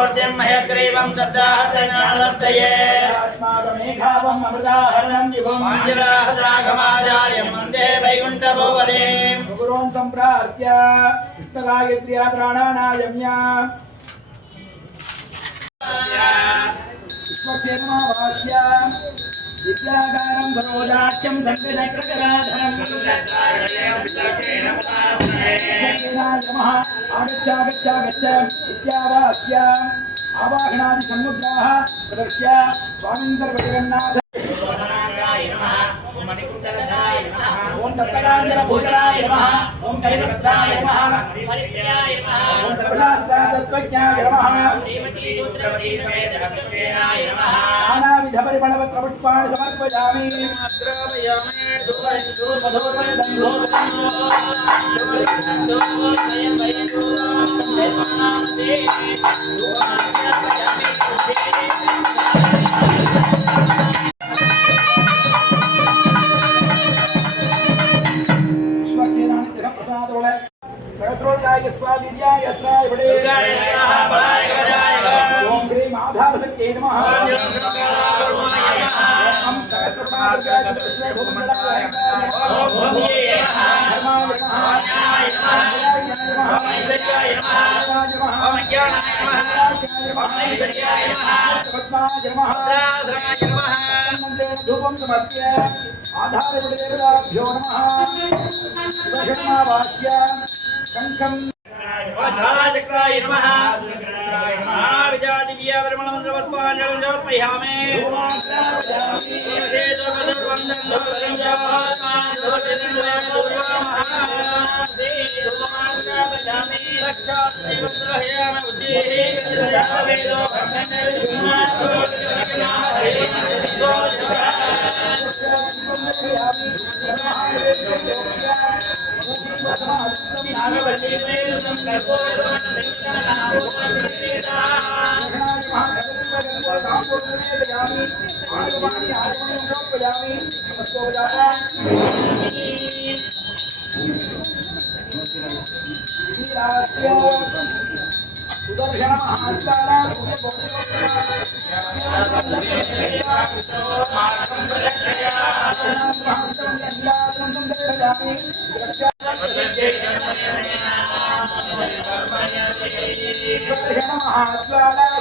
मूर्तिं मह्यग्रीवं शब्दाहरणये अस्मादमेघावम् अमृताहरणं विभुम् आञ्जलाहदागमाचार्यं वन्दे वैकुण्ठभूपतिं गुरून् सम्प्रार्थ्य कृष्णगायत्र्या प्राणानायम्य विश्वक्षेममावास्य विद्यागारं सरोजाख्यं शङ्खचक्रगदाधरं आगच्छ इत्यावास्य आवाहनादि सन्मुद्राः प्रदर्श्य स्वामिन् सर्वजगन्नाथ ओम दत्तराञ्जनभूषणाय नमः ओम कैरत्राय नमः ओम सर्वशास्त्रतत्त्वज्ञाय नमः नानाविधपरिमलपत्रपुष्पाणि समर्पयामि सहस्रोजाय स्वादिज्याय अस्त्राय बड़ेगाय स्वाहा बलाय गजाय ओम ह्रीं आधारशक्त्यै नमः ओम सहस्रपादगाय चतुश्रय भूमण्डलाय ओम भूमये नमः धर्माय नमः ऐश्वर्याय नमः ओम ज्ञानाय नमः ओम ऐश्वर्याय नमः पद्माय नमः भद्राय नमः मन्त्रेण धूपं समर्प्य आधारबुडेभ्यो नमः शिवशर्मावास्य शंखं धाराचक्राय नमः महाविद्यादिव्यापरिमलमन्त्रवत्पाञ्जलं समर्पयामि सुदर्शन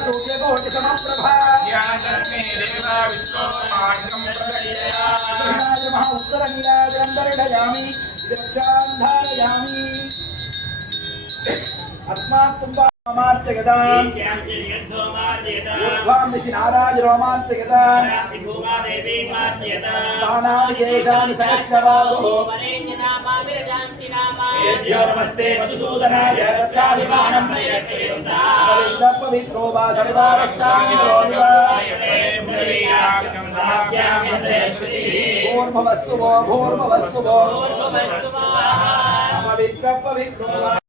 सूर्यकोटि समप्रभा उत्तरनीलाजलंदर्शयामि दक्षान्धारयामि अस्मात् कुम्भामार्चयताम् ऊर्ध्वां दिशि नारायणोमार्चयताम् स्थानानि केशानि सहस्रबाहुः येभ्यो नमस्ते मधुसूदनाय तत्राभिमानं पवित्रो वा सर्वावस्थानि भूर्भुवस्सुवो भूर्भुवस्सुवो पवित्रो वा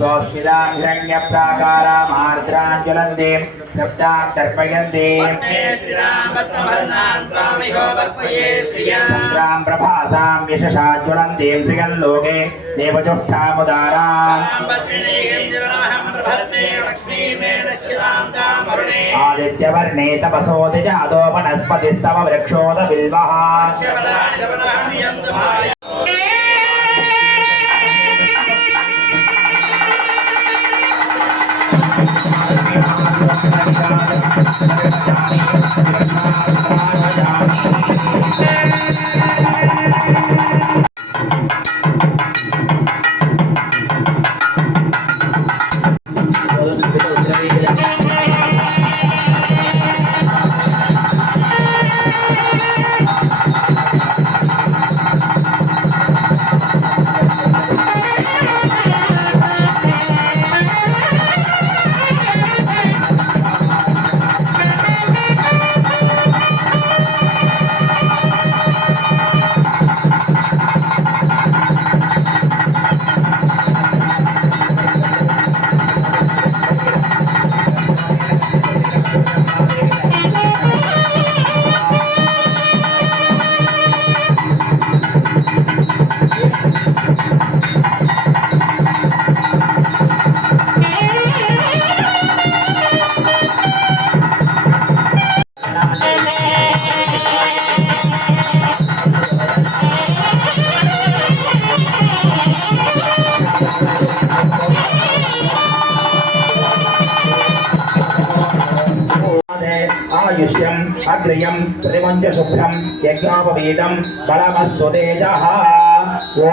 स्वस्मितां हिरण्यप्राकारां आर्द्रां ज्वलन्तीं तर्पयन्ति चन्द्रां प्रभासां यशसा ज्वलन्तीं श्रियल्लोके देवजुष्टामुदाराम् आदित्यवर्णे तपसो दिजातो वनस्पतिस्तव वृक्षोद बिल्वः आयुष्यम् अग्रियं त्रिमञ्च शुभ्रं यज्ञोपवीतं बलमस्तु तेजः ॐ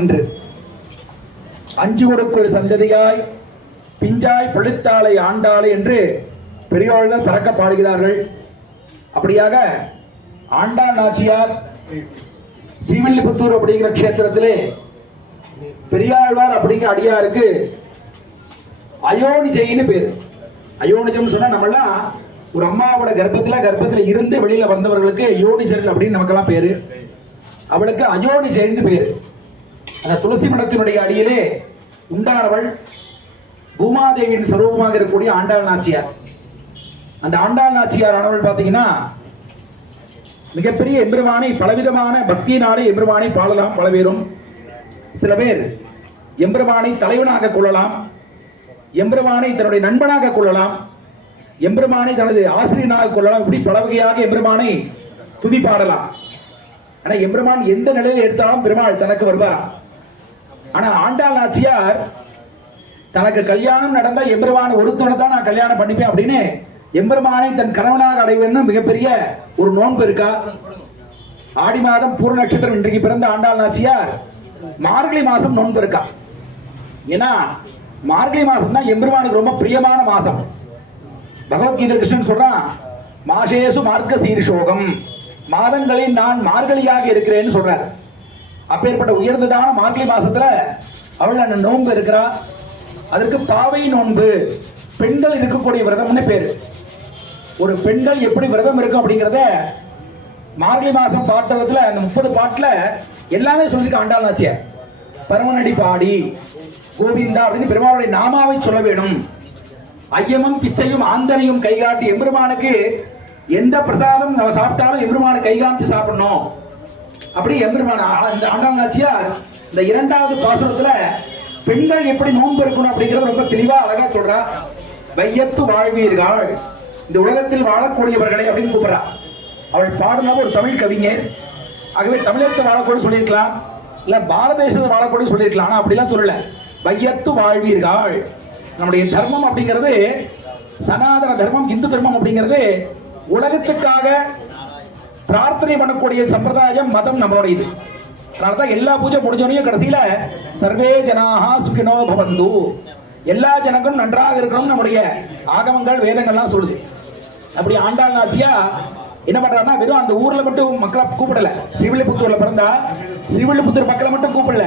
என்று அஞ்சு கொடுக்கு ஒரு சந்ததியாய் பிஞ்சாய் பழுத்தாளை ஆண்டாளை என்று பெரியோர்கள் பறக்க பாடுகிறார்கள். அப்படியாக ஆண்டாள் நாச்சியார் ஸ்ரீவில்லிபுத்தூர் அப்படிங்கிற கஷேத்திரத்திலே பெரியாழ்வார் அப்படிங்கிற அடியாருக்கு அயோனிஜைன்னு பேரு. அயோனிஜம் சொன்னா நம்மளாம் ஒரு அம்மாவோட கர்ப்பத்துல இருந்து வெளியில வந்தவர்களுக்கு யோனிஜர்கள் அப்படின்னு நமக்கெல்லாம் பேரு. அவளுக்கு அயோனிஜைன்னு பேரு. அந்த துளசி மடத்தினுடைய அடியிலே உண்டானவள் பூமாதேவியின் ஸ்வரூபமாக இருக்கக்கூடிய ஆண்டாள் நாச்சியார். அந்த ஆண்டாள் நாச்சியார் ஆனவள் பாத்தீங்கன்னா மிகப்பெரிய எம்பெருமானை பலவிதமான பக்தியினாலே எம்பெருமானை பாடலாம். பல பேரும் சில பேர் எம்பெருமானை தலைவனாக கொள்ளலாம், எம்பெருமானை தன்னுடைய நண்பனாக கொள்ளலாம், எம்பெருமானை தனது ஆசிரியனாக கொள்ளலாம். இப்படி பல வகையாக எம்பெருமானை துதி பாடலாம். ஆனா எம்பெருமான் எந்த நிலையில் எடுத்தாலும் பெருமாள் தனக்கு வருவாராம். ஆனா ஆண்டாள் நாச்சியார் தனக்கு கல்யாணம் நடந்த எம்பெருமான ஒருத்தனை தான் நான் கல்யாணம் பண்ணிப்பேன் அப்படின்னு எம்பெருமானை தன் கணவனாக அடைவேன்னு மிகப்பெரிய ஒரு நோன்பு இருக்கா. ஆடி மாதம் பூர்ண நட்சத்திரம் இன்றைக்கு பிறந்த ஆண்டாள் நாச்சியார் மார்கழி மாசம் நோன்பு இருக்கா. ஏன்னா மார்கழி மாசம் தான் எம்பெருமானுக்கு ரொம்ப பிரியமான மாசம். பகவத்கீதை கிருஷ்ணன் சொல்றான், மாசேசு மார்க்க சீர்ஷோகம், மாதங்களில் நான் மார்கழியாக இருக்கிறேன்னு சொல்றார். அப்பேற்பட்ட உயர்ந்ததான மார்கழி மாசத்துல அவள் அந்த நோன்பு இருக்கிறா. அதற்கு பாவை நோன்பு, பெண்கள் இருக்கக்கூடிய விரதம்னு பேரு. ஒரு பெண்கள் எப்படி விரதம் இருக்கும் அப்படிங்கிறத மார்கழி மாசம் பாட்டத்துல அந்த 30 பாட்டுல எல்லாமே சொல்லிருக்க ஆண்டாள் நாச்சியார். பரமநடி பாடி கோவிந்தா அப்படின்னு பெருமாளுடைய நாமாவை சொல்ல வேணும். ஐயமும் பிச்சையும் ஆந்தனையும் கைகாட்டி எம்பெருமானுக்கு எந்த பிரசாதம் நம்ம சாப்பிட்டாலும் எம்பெருமான கை காமிச்சு சாப்பிடணும். அப்படி எம்பெருமான இந்த ஆண்டாள் நாச்சியார் இந்த இரண்டாவது பாசுரத்துல பெண்கள் எப்படி நோன்பு இருக்கணும் அப்படிங்கறது ரொம்ப தெளிவா அழகா சொல்றா. வையத்து வாழ்வீர்கள், இந்த உலகத்தில் வாழக்கூடியவர்களை அப்படின்னு கூப்பிடுறா. அவள் பாடுனது ஒரு தமிழ் கவிஞர். ஆகவே தமிழகத்தை வாழக்கூடிய சொல்லியிருக்கலாம், இல்ல பாரத தேசத்தை வாழக்கூடிய சொல்லியிருக்கலாம். ஆனா அப்படிலாம் சொல்லல. வையத்து வாழ்வீர்கள், நம்முடைய தர்மம் அப்படிங்கிறது சனாதன தர்மம், இந்து தர்மம் அப்படிங்கிறது உலகத்துக்காக பிரார்த்தனை பண்ணக்கூடிய சம்பிரதாயம், மதம் நம்மளுடைய இது. அதனால்தான் எல்லா பூஜை முடிஞ்சோனையும் கடைசியில சர்வே ஜனாஹா சுகினோ பவந்து, எல்லா ஜனங்களும் நன்றாக இருக்கணும் நம்முடைய ஆகமங்கள் வேதங்கள்லாம் சொல்லுது. அப்படி ஆண்டாள் நாச்சியா என்ன பண்றாருன்னா வெறும் அந்த ஊர்ல மட்டும் மக்களை கூப்பிடல, ஸ்ரீவில்லிபுத்தூர்ல பிறந்தா ஸ்ரீவில்லிபுத்தூர் மக்களை மட்டும் கூப்பிடல.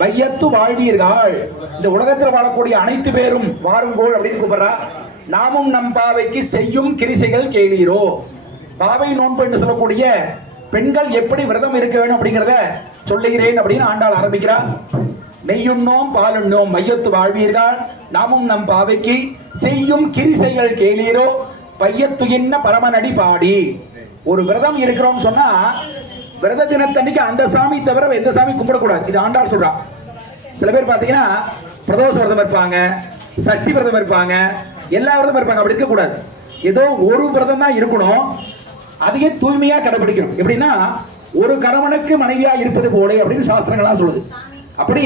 வையத்து வாழ்வீர்கள், இந்த உலகத்தில் வாழக்கூடிய அனைத்து பேரும் வாருங்கோள் அப்படின்னு கூப்பிடுறா. நாமும் நம் பாவைக்கு செய்யும் கிரிசைகள் கேளீரோ, பாவை நோன்பு என்று சொல்லக்கூடிய பெண்கள் எப்படி விரதம் இருக்க வேண்டும் அப்படிங்கிறத சொல்லுகிறேன் அப்படின்னு ஆண்டாள் ஆரம்பிக்கிறார். நெய்யுண்ணோம் பாலுண்ணோம் மையத்து வாழ்வீர்கள், நாமும் நம் பாவைக்கு செய்யும் கிரிசைகள் கேளீரோ, பையத்து என்ன பரமனடி பாடி. ஒரு விரதம் இருக்கிறோம் சொன்னா விரத தினத்தன்னைக்கு அந்த சாமி தவிர எந்த சாமி கும்பிடக்கூடாது. இது ஆண்டாள் சொல்றா. சில பேர் பாத்தீங்கன்னா பிரதோஷ விரதம் இருப்பாங்க, சஷ்டி விரதம் இருப்பாங்க, எல்லா விரதம் இருப்பாங்க. அப்படி இருக்க கூடாது. ஏதோ ஒரு விரதம் தான் இருக்கணும், அதையே தூய்மையா கடைபிடிக்கணும். எப்படின்னா ஒரு கணவனுக்கு மனைவியா இருப்பது போல அப்படின்னு சாஸ்திரங்கள்லாம் சொல்லுது. அப்படி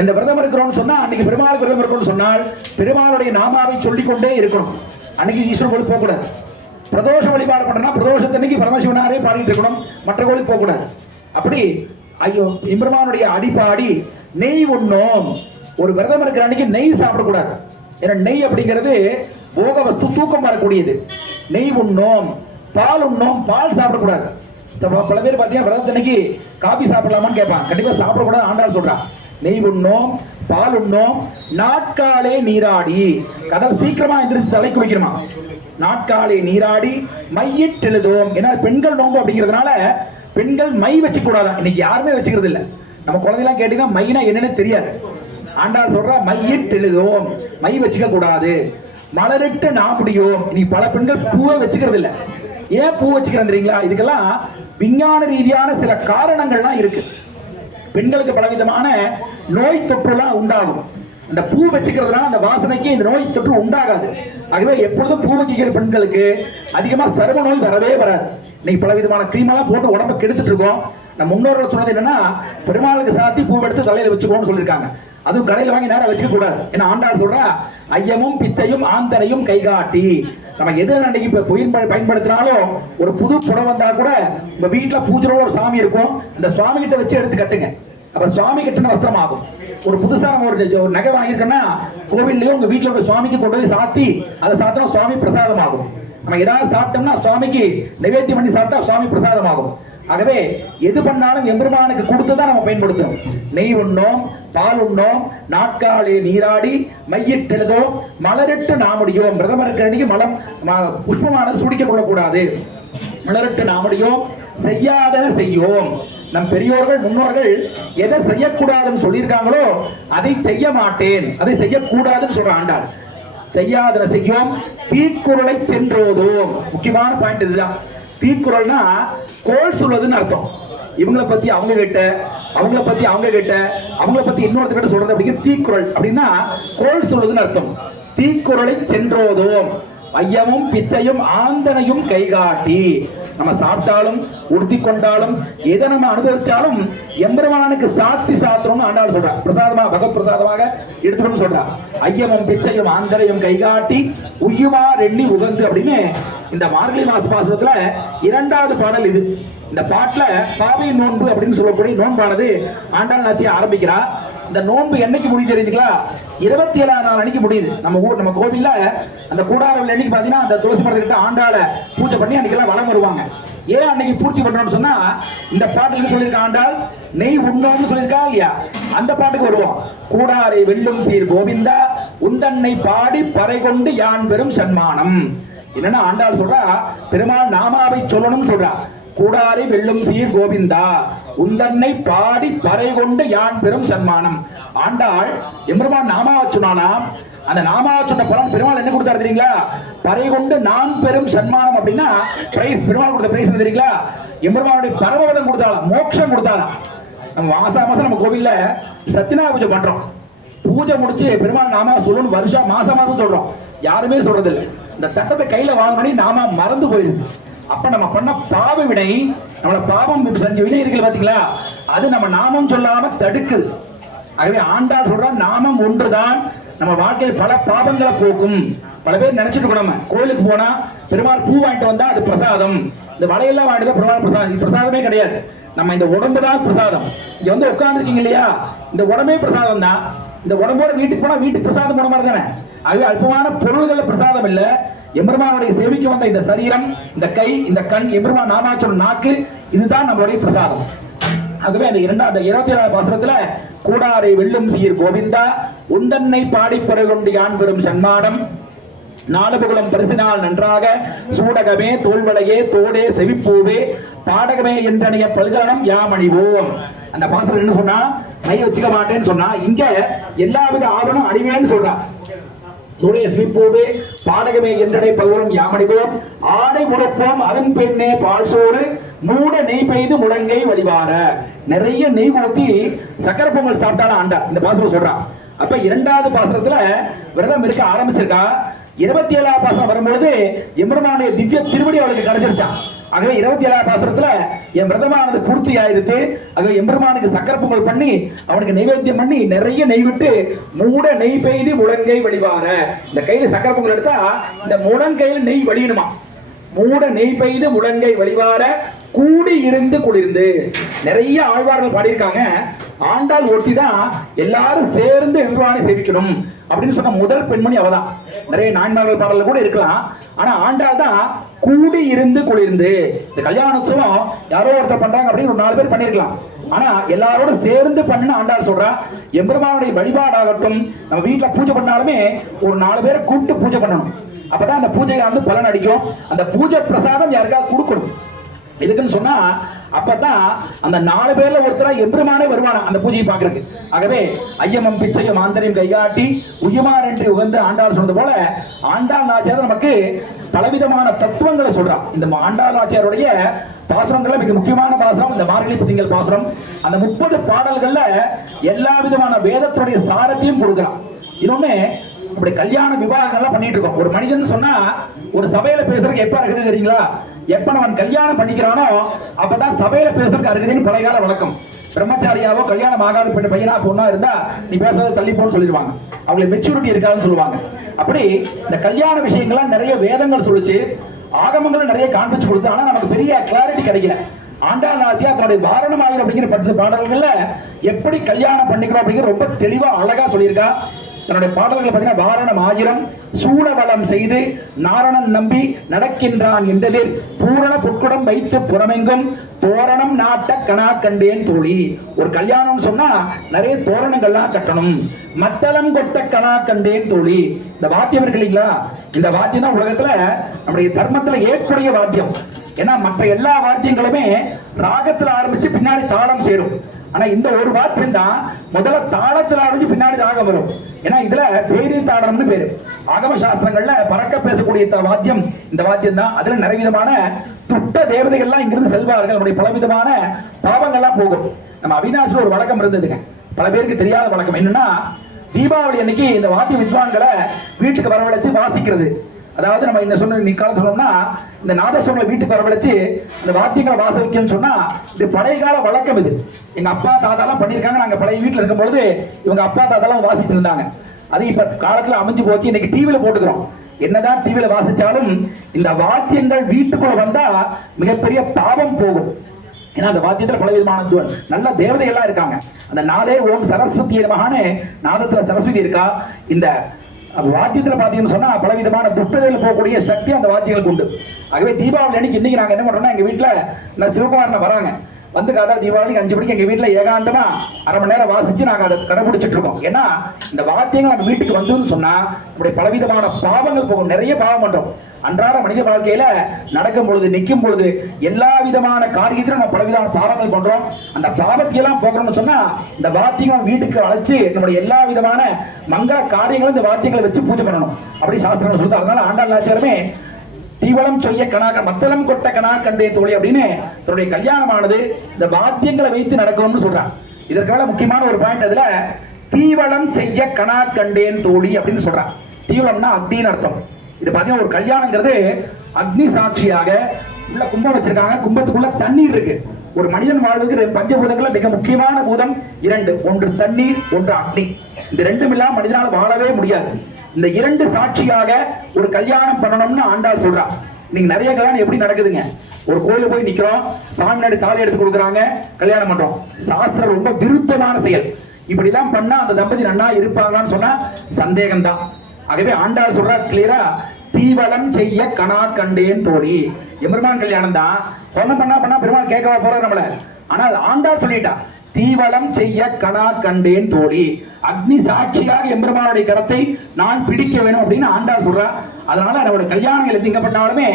எந்த விரதம் இருக்கிறோம்னு சொன்னா அன்னைக்கு பெருமாள் விரதம் இருக்கணும்னு சொன்னால் பெருமாளுடைய நாமாவை சொல்லிக்கொண்டே இருக்கணும். அன்னைக்கு ஈஸ்வரன் கோயில் போகக்கூடாது. பிரதோஷ வழிபாடு பண்றோம்னா பிரதோஷத்தன்னைக்கு பரமசிவனாரே பாடிட்டு இருக்கணும், மற்ற கோயிலுக்கு போகக்கூடாது. அப்படி ஐயோ எம்பெருமானுடைய அடிப்பாடி நெய் உண்ணோம். ஒரு விரதம் இருக்கிற அன்னைக்கு நெய் சாப்பிடக்கூடாது. ஏன்னா நெய் அப்படிங்கிறது போக வஸ்து, தூக்கம் வரக்கூடியது. நெய் உண்ணோம், பால் உண்ணோம், பால் சாப்பிடக்கூடாது. பல பேர் பாத்தீங்கன்னா விரதத்தன்னைக்கு காபி சாப்பிடலாமான்னு கேட்பாங்க. கண்டிப்பா சாப்பிடக்கூடாது ஆண்டாள் சொல்றா. நெய் உண்ணோம், பால் உண்ணோம், நாட்காலே நீராடி, கடல் சீக்கிரமா எந்திரிச்சு தலை குளிக்கணுமா. நாட்காலே நீராடி மையிட்டு எழுதுவோம். ஏன்னா பெண்கள் நோம்பு அப்படிங்கிறதுனால பெண்கள் மை வச்சு கூடாதான். இன்னைக்கு யாருமே வச்சுக்கிறது இல்ல. நம்ம குழந்தைலாம் கேட்டீங்கன்னா மைனா என்னன்னு தெரியாது. ஆண்டாள் சொல்றா மையிட்டு எழுதுவோம், மை வச்சுக்க கூடாது. மலரிட்டு நாமுடியோம். இன்னைக்கு பல பெண்கள் பூவை வச்சுக்கிறது இல்ல. ஏன் பூ வச்சுக்கிறீங்களா? இதுக்கெல்லாம் விஞ்ஞான ரீதியான சில காரணங்கள்லாம் இருக்கு. பெண்களுக்கு பலவிதமான நோய் தொற்றுலாம் உண்டாகும். அந்த பூ வச்சுக்கிறதுனால அந்த வாசனைக்கு இந்த நோய் தொற்று உண்டாகாது. ஆகவே எப்பொழுதும் பூ வச்சுக்கிற பெண்களுக்கு அதிகமா சரும நோய் வரவே வராது. இன்னைக்கு பலவிதமான கிரீம் எல்லாம் போட்டு உடம்பு கெடுத்துட்டு இருக்கோம். நம்ம முன்னோர்கள் சொன்னது என்னன்னா பெருமாளுக்கு சாத்தி பூ எடுத்து தலையில வச்சுக்கோன்னு சொல்லியிருக்காங்க. அதுவும் கடையில் வாங்கி நேரம் வச்சுக்க கூடாது. ஏன்னா ஆண்டாள் சொல்றா ஐயமும் பிச்சையும் ஆந்தரையும் கைகாட்டி. நம்ம எது அன்னைக்கு இப்ப பயன்படுத்தினாலும் ஒரு புது புடவை வந்தா கூட உங்க வீட்டுல பூஜை ஒரு சாமி இருக்கும், அந்த சுவாமி கிட்ட வச்சு எடுத்து கட்டுங்க. அப்ப சுவாமி கட்டின வஸ்திரம் ஆகும். ஒரு புதுசா நம்ம ஒரு நகை வாங்கியிருக்கோம்னா கோவில்லயோ உங்க வீட்டுல உங்க சுவாமிக்கு கொண்டு போய் சாத்தி அதை சாப்பிட்டா சுவாமி பிரசாதம் ஆகும். நம்ம ஏதாவது சாப்பிட்டோம்னா சுவாமிக்கு நிவேத்தியம் பண்ணி சாப்பிட்டா சுவாமி பிரசாதம் ஆகும். ஆகவே எது பண்ணாலும் எம்பெருமானுக்கு கொடுத்துதான் நம்ம பயன்படுத்தணும். நெய் உண்ணோம், பால் உண்ணோம், நாட்காலே நீராடி மையிட்டெழுதோ, மலரிட்டு நாமுடியோம். விரதம் இருக்கிற மலம் புஷ்பமானது சுடிக்க கொள்ளக்கூடாது. மலரிட்டு நாமுடியோம், செய்யாதன செய்யோம். நம் பெரியோர்கள் முன்னோர்கள் எதை செய்யக்கூடாதுன்னு சொல்லியிருக்காங்களோ அதை செய்ய மாட்டேன், அதை செய்யக்கூடாதுன்னு சொல்ற ஆண்டாள். செய்யாதன செய்யோம், தீக்குறளை சென்றோதோம். முக்கியமான பாயிண்ட் இதுதான். தீக்குறள்னா கோல் சொல்வதுன்னு அர்த்தம். இவங்களை பத்தி அவங்க கிட்ட, அவங்கள பத்தி அவங்க கிட்ட, அவங்கள பத்தி இன்னொருத்தர் சொல்றது அப்படிங்கிற தீக்குறள் அப்படின்னா கோல் சொல்வதுன்னு அர்த்தம். தீக்குறளை சென்றோதோம், ஐயமும் பிச்சையும் ஆந்தனையும் கைகாட்டி. நம்ம சாப்பிட்டாலும் உடுத்தி கொண்டாலும் எதை நம்ம அனுபவிச்சாலும் எம்பெருமானுக்கு சாத்தி சாத்திரம்னு ஆண்டாள் சொல்றா. பிரசாதமா பகவத் பிரசாதமாக எடுத்துக்கணும்னு சொல்றா. ஐயமும் பிச்சையும் ஆந்தரையும் கைகாட்டி உய்யுமார் எண்ணி உகந்து அப்படின்னு இந்த மார்கழி மாச பாசுரத்துல இரண்டாவது பாடல் இது. இந்த பாட்டுல பாவையின் நோன்பு அப்படின்னு சொல்லக்கூடிய நோன்பானது ஆண்டாள் நாச்சி ஆரம்பிக்கிறா. இந்த நோன்பு என்னைக்கு முடியுது தெரியுங்களா? 27ஆம் நாள் அன்னைக்கு முடியுது. நம்ம கோவில்ல அந்த கூடாரவில் அன்னைக்கு பாத்தீங்கன்னா அந்த துளசி மரத்துக்கிட்ட ஆண்டாள பூஜை பண்ணி அன்னைக்கெல்லாம் வளம் வருவாங்க. ஏன் அன்னைக்கு பூர்த்தி பண்றோம்னு சொன்னா இந்த பாட்டுக்கு சொல்லியிருக்க ஆண்டாள் நெய் உண்ணோம்னு சொல்லியிருக்கா இல்லையா? அந்த பாட்டுக்கு வருவோம். கூடாரை வெல்லும் சீர் கோவிந்தா உந்தன்னை பாடி பறை கொண்டு யான் பெரும் சன்மானம். என்னன்னா ஆண்டாள் சொல்றா பெருமாள் நாமாவை சொல்லணும்னு சொல்றா. கூடாரை வெல்லும் சீர் கோவிந்தா உந்தன்னை பாடி பறை கொண்டு யான் பெரும் சன்மானம். ஆண்டாள் எம்பெருமான் நாமாவை சொன்னாலாம் அந்த நாமா சொன்ன பலன் பெருமாள் என்ன கொடுத்தாரு தெரியுங்களா? பறை கொண்டு நான் பெரும் சன்மானம் அப்படின்னா பிரைஸ். பெருமாள் கொடுத்த பிரைஸ் தெரியுங்களா? எம்பெருமானுடைய பரமபதம் கொடுத்தாலும், மோட்சம் கொடுத்தாலும். நம்ம மாசம் நம்ம கோவில்ல சத்தியநாராயண பூஜை பண்றோம். பூஜை முடிச்சு பெருமாள் நாமா சொல்லணும் வருஷம் மாசம் சொல்றோம். யாருமே சொல்றது இல்லை. இந்த தட்டத்தை கையில வாங்கணும் நாம மறந்து போயிருது. அப்ப நம்ம பண்ண பாவ வினை, நம்மள பாவம் செஞ்ச வினை இருக்குல்ல பாத்தீங்களா, அது நம்ம நாமம் சொல்லாம தடுக்குது. ஆகவே ஆண்டாள் சொல்ற நாமம் ஒன்றுதான் நம்ம வாழ்க்கையில் பல பாவங்களை போக்கும். பல பேர் நினைச்சிட்டு இருக்கோம், நம்ம கோயிலுக்கு போனா பெருமாள் பூ வாங்கிட்டு வந்தா அது பிரசாதம், இந்த வளையெல்லாம் வாங்கிட்டு பெருமாள் பிரசாதம். இது பிரசாதமே கிடையாது. நம்ம இந்த உடம்பு தான் பிரசாதம். இங்க வந்து உட்கார்ந்து இருக்கீங்க இல்லையா, இந்த உடம்பே பிரசாதம் தான். இந்த உடம்போட வீட்டுக்கு போனா வீட்டுக்கு பிரசாதம் போன மாதிரி தானே. ஆகவே அல்பமான பொருள்கள பிரசாதம் இல்ல. எம்பெருமானுடைய சேவைக்கு வந்த இந்த சரீரம், இந்த கை, இந்த கண், எம்பெருமான் நாமாச்சொல் நாக்கு, இதுதான் நம்மளுடைய பிரசாதம். ஆகவே அந்த 27வது பாசுரத்துல கூடாரை வெல்லும் சீர் கோவிந்தா உந்தன்னை பாடிப்பறை கொண்டு யான் பெறும் சன்மானம் நாலபுகுலம் பரிசினால் நன்றாக சூடகமே தோல்வளையே தோடே செவிப்பூவே பாடகமே என்றனைய பல்கலம் யாம் அணிவோம். அந்த பாசுரம் என்ன சொன்னா, கை வச்சுக்க மாட்டேன்னு சொன்னா, இங்க எல்லாவித ஆவணம் அணிவேன்னு சொல்றா. சூடைய சிரிப்போடு பாடகமே என்றடை பல்வரும் யாமணிவோம் ஆடை முடப்போம் அதன் பெண்ணே பால் சோறு மூட நெய் பெய்து முழங்கை வழிவார. நிறைய நெய் ஊத்தி சக்கரை பொங்கல் சாப்பிட்டாலும் ஆண்டா இந்த பாசுரம் சொல்றான். அப்ப 2வது பாசுரத்துல விரதம் இருக்க ஆரம்பிச்சிருக்கா. 27வது பாசுரம் வரும்பொழுது எம்பெருமானுடைய திவ்ய திருவடி அவளுக்கு கிடைச்சிருச்சான். ஆகவே 27வது பாசுரத்துல என் விரதமானது பூர்த்தி ஆயிடுத்து. ஆகவே எம்பெருமானுக்கு சக்கரை பொங்கல் பண்ணி அவனுக்கு நைவேத்தியம் பண்ணி நிறைய நெய் விட்டு மூட நெய் பெய்து முழங்கை வழிவார. இந்த கையில சக்கரை பொங்கல் எடுத்தா இந்த முழங்கையில நெய் வழியணுமா. மூட நெய் பெய்து முழங்கை வழிவார கூடி இருந்து குளிர்ந்து. நிறைய ஆழ்வார்கள் பாடியிருக்காங்க. ஆண்டாள் ஒட்டி தான் எல்லாரும் சேர்ந்து எம்பெருமானை சேவிக்கணும் அப்படின்னு சொன்ன முதல் பெண்மணி அவதான். நிறைய நான்மார்கள் பாடல்ல கூட இருக்கலாம். ஆனா ஆண்டாள் தான் கூடி இருந்து குளிர்ந்து. இந்த கல்யாண உற்சவம் யாரோ ஒருத்தர் பண்றாங்க அப்படின்னு ஒரு 4 பேர் பண்ணிருக்கலாம். ஆனா எல்லாரோட சேர்ந்து பண்ணு ஆண்டாள் சொல்றா. எம்பெருமானுடைய வழிபாடாகட்டும், நம்ம வீட்டுல பூஜை பண்ணாலுமே ஒரு 4 பேரை கூப்பிட்டு பூஜை பண்ணணும். அப்பதான் அந்த பூஜையை வந்து பலன் அடிக்கும். அந்த பூஜை பிரசாதம் யாருக்காவது கொடுக்கணும். எதுக்குன்னு சொன்னா அப்பதான் அந்த 4 பேர்ல ஒருத்தரா எம்பெருமானே வருவானா அந்த பூஜையை பாக்குறதுக்கு. ஆகவே ஐயமம் பிச்சையும் ஆந்தரையும் கைகாட்டி உய்யமார் என்று உகந்து ஆண்டாள் சொன்னது போல ஆண்டாள் நாச்சியார் நமக்கு பலவிதமான தத்துவங்களை சொல்றான். இந்த ஆண்டாள் நாச்சியாருடைய பாசுரங்கள்ல மிக முக்கியமான பாசுரம் இந்த மார்கழி திங்கள் பாசுரம். அந்த 30 பாடல்கள்ல எல்லா விதமான வேதத்துடைய சாரத்தையும் கொடுக்கிறான். இன்னொன்னு இப்படி கல்யாண விவாகங்கள்லாம் பண்ணிட்டு இருக்கோம். ஒரு மனிதன் சொன்னா ஒரு சபையில பேசுறதுக்கு எப்ப இருக்குது தெரியுங்களா? எப்ப அவன் கல்யாணம் பண்ணிக்கிறானோ அப்பதான் சபையில பேசுறதுக்கு இருக்குதுன்னு பழைய கால வழக்கம். பிரம்மச்சாரியாவோ கல்யாணம் ஆகாத பெண்ணு பையனா பொண்ணா இருந்தா நீ பேசாத தள்ளி போன்னு சொல்லிடுவாங்க. அவங்களுக்கு மெச்சூரிட்டி இருக்காதுன்னு சொல்லுவாங்க. அப்படி இந்த கல்யாண விஷயங்கள்லாம் நிறைய வேதங்கள் சொல்லிச்சு, ஆகமங்கள் நிறைய காண்பிச்சு கொடுத்து, ஆனா நமக்கு பெரிய கிளாரிட்டி கிடைக்கல. ஆண்டாள் நாச்சியார் தன்னுடைய வாரணம் ஆயிரம் அப்படிங்கிற 10 பாடல்கள்ல எப்படி கல்யாணம் பண்ணிக்கிறோம் அப்படிங்கிற ரொம்ப தெளிவா அழகா சொல்லியிருக்கா. தன்னுடைய பாடல்கள் பார்த்தீங்கன்னா வாரணம் ஆயிரம் சூழவளம் செய்து நாரணன் நம்பி நடக்கின்றான் என்றதில் பூரண புட்குடம் வைத்து புறமெங்கும் தோரணம் நாட்ட கணா கண்டேன் தோழி. ஒரு கல்யாணம் சொன்னா நிறைய தோரணங்கள்லாம் கட்டணும். மத்தளம் கொட்ட கணா கண்டேன் தோழி. இந்த வாத்தியம் இருக்கு இல்லைங்களா, இந்த வாத்தியம் தான் உலகத்துல நம்முடைய தர்மத்துல ஏற்புடைய வாத்தியம். ஏன்னா மற்ற எல்லா வாத்தியங்களுமே ராகத்துல ஆரம்பிச்சு பின்னாடி தாளம் சேரும். ஆனா இந்த ஒரு வாத்தியம் தான் முதல்ல தாளத்துல ஆரம்பிச்சு பின்னாடி ராகம் வரும். ஏன்னா இதுல பேரி தாளம்னு பேரு. ஆகம சாஸ்திரங்கள்ல பறக்க பேசக்கூடிய வாத்தியம் இந்த வாத்தியம் தான். அதுல நிறைய விதமான துட்ட தேவதைகள்லாம் இங்கிருந்து செல்வார்கள். நம்முடைய பலவிதமான பாவங்கள்லாம் போகும். நம்ம அவிநாசில ஒரு வழக்கம் இருந்ததுங்க, பல பேருக்கு தெரியாத வழக்கம். என்னன்னா தீபாவளி அன்னைக்கு இந்த வாத்திய வித்வான்களை வீட்டுக்கு வரவழைச்சு வாசிக்கிறது. அதாவது நம்ம என்ன சொன்ன நீ காலம் சொன்னோம்னா இந்த நாதஸ்வரங்களை வீட்டுக்கு வரவழைச்சு அந்த வாத்தியங்களை வாசிக்கணும்னு சொன்னா இது பழைய கால வழக்கம். இது எங்க அப்பா தாத்தாலாம் பண்ணியிருக்காங்க. நாங்க பழைய வீட்டுல இருக்கும் பொழுது இவங்க அப்பா தாத்தாலாம் வாசிட்டு இருந்தாங்க. அது இப்ப காலத்துல அமைஞ்சு போச்சு. இன்னைக்கு டிவில போட்டுக்கிறோம். என்னதான் டிவில வாசிச்சாலும் இந்த வாத்தியங்கள் வீட்டுக்குள்ள வந்தா மிகப்பெரிய பாவம் போகும். ஏன்னா அந்த வாத்தியத்துல பல விதமான நல்ல தேவதைகள்லாம் இருக்காங்க. அந்த 4 ஓம் சரஸ்வதி நமகான்னு நாதத்துல சரஸ்வதி இருக்கா. இந்த வாத்தியத்துல பாத்தீங்கன்னு சொன்னா பலவிதமான துஷ்டதையில் போகக்கூடிய சக்தி அந்த வாத்தியங்களுக்கு உண்டு. ஆகவே தீபாவளி அன்னைக்கு இன்னைக்கு நாங்க என்ன பண்றோம்னா எங்க வீட்டுல சிவகுமாரனை வராங்க. வந்து காதா தீபாவளிக்கு 5 மணிக்கு எங்க வீட்டுல ஏகாண்டமா அரை மணி நேரம் வாசிச்சு நாங்க அதை கடைபிடிச்சிட்டு இருக்கோம். ஏன்னா இந்த வாத்தியங்கள் நம்ம வீட்டுக்கு வந்தோம்னு சொன்னா நம்முடைய பலவிதமான பாவங்கள் போகும். நிறைய பாவம் பண்றோம் அன்றாட மனித வாழ்க்கையில, நடக்கும் பொழுது, நிற்கும் பொழுது, எல்லா விதமான காரியத்திலும் நம்ம பலவிதமான பாவங்கள் பண்றோம். அந்த பாவத்தையெல்லாம் போகணும்னு சொன்னா இந்த வாத்தியங்கள் வீட்டுக்கு அழைச்சு நம்முடைய எல்லா விதமான மங்கள காரியங்களும் இந்த வாத்தியங்களை வச்சு பூஜை பண்ணணும் அப்படி சாஸ்திரங்கள் சொல்லுது. அதனால ஆண்டாள் நாச்சியாருமே தீவளம் சொல்லிய கணாக மத்தளம் கொட்ட கணா கண்டே தோழி அப்படின்னு தன்னுடைய கல்யாணமானது இந்த வாத்தியங்களை வைத்து நடக்கணும்னு சொல்றாங்க. இதற்கு மேல முக்கியமான ஒரு பாயிண்ட் அதுல தீவளம் செய்ய கணா கண்டேன் தோழி அப்படின்னு சொல்றாங்க. தீவளம்னா அக்னின்னு அர்த்தம். இது பாத்தீங்கன்னா ஒரு கல்யாணங்கிறது அக்னி சாட்சியாக உள்ள கும்பம் வச்சிருக்காங்க. கும்பத்துக்குள்ள தண்ணீர் இருக்கு. ஒரு மனிதன் வாழ்வுக்கு பஞ்சபூதங்கள்ல மிக முக்கியமான பூதம் 2, ஒன்று தண்ணீர், ஒன்று அக்னி. இந்த ரெண்டும் இல்லாம மனிதனால் வாழவே முடியாது. இந்த 2 சாட்சியாக ஒரு கல்யாணம் பண்ணணும்னு ஆண்டாள் சொல்றா. நீங்க நிறைய கல்யாணம் எப்படி நடக்குதுங்க? ஒரு கோயில போய் நிக்கிறோம், சாமி நாடு தாலி எடுத்து கொடுக்குறாங்க, கல்யாணம் பண்றோம். சாஸ்திரம் ரொம்ப விருத்தமான செயல். இப்படிதான் பண்ணா அந்த தம்பதி நன்னா இருப்பாங்கன்னு சொன்னா சந்தேகம் தான். ஆகவே ஆண்டாள் சொல்றா கிளியரா, தீவளம் செய்ய கணா கண்டேன் தோழி. எம்பெருமான் கல்யாணம் தான். ஹோமம் பண்ணா பெருமாள் கேட்கவா போற நம்மள? ஆனால் ஆண்டாள் சொல்லிட்டா, தீவளம் செய்ய கணா கண்டேன் தோழி. அக்னி சாட்சியாக எம்பெருமானுடைய கரத்தை நான் பிடிக்க வேணும் அப்படின்னு ஆண்டாள் சொல்றா. அதனால நம்மளுடைய கல்யாணங்கள் எங்க பண்ணாலுமே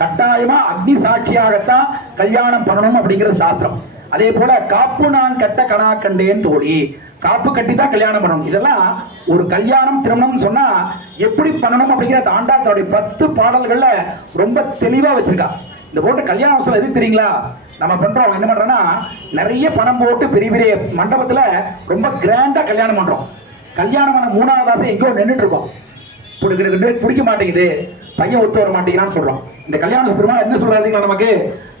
கட்டாயமா அக்னி சாட்சியாகத்தான் கல்யாணம் பண்ணணும் அப்படிங்கிறது சாஸ்திரம். அதே போல காப்பு நான் கட்ட கணா கண்டேன் தோழி. காப்பு கட்டி தான் கல்யாணம் பண்ணணும். இதெல்லாம் ஒரு கல்யாணம் திருமணம் சொன்னா எப்படி பண்ணணும் அப்படிங்கிற ஆண்டாள் தன்னுடைய 10 பாடல்கள்ல ரொம்ப தெளிவா வச்சிருக்கா. இந்த போட்டு கல்யாண உற்சவம் எதுக்கு தெரியுங்களா? நம்ம பண்றோம் என்ன பண்றோம்னா நிறைய பணம் போட்டு பெரிய பெரிய மண்டபத்துல ரொம்ப கிராண்டா கல்யாணம் பண்றோம். கல்யாணமான 3வது ஆசை எங்கோ நின்றுட்டு இருக்கோம். பிடிக்க மாட்டேங்குது, பையன் ஒத்து வர மாட்டேங்கிறான்னு சொல்றோம். இந்த கல்யாண பெருமாள் என்ன சொல்றாருங்களா நமக்கு?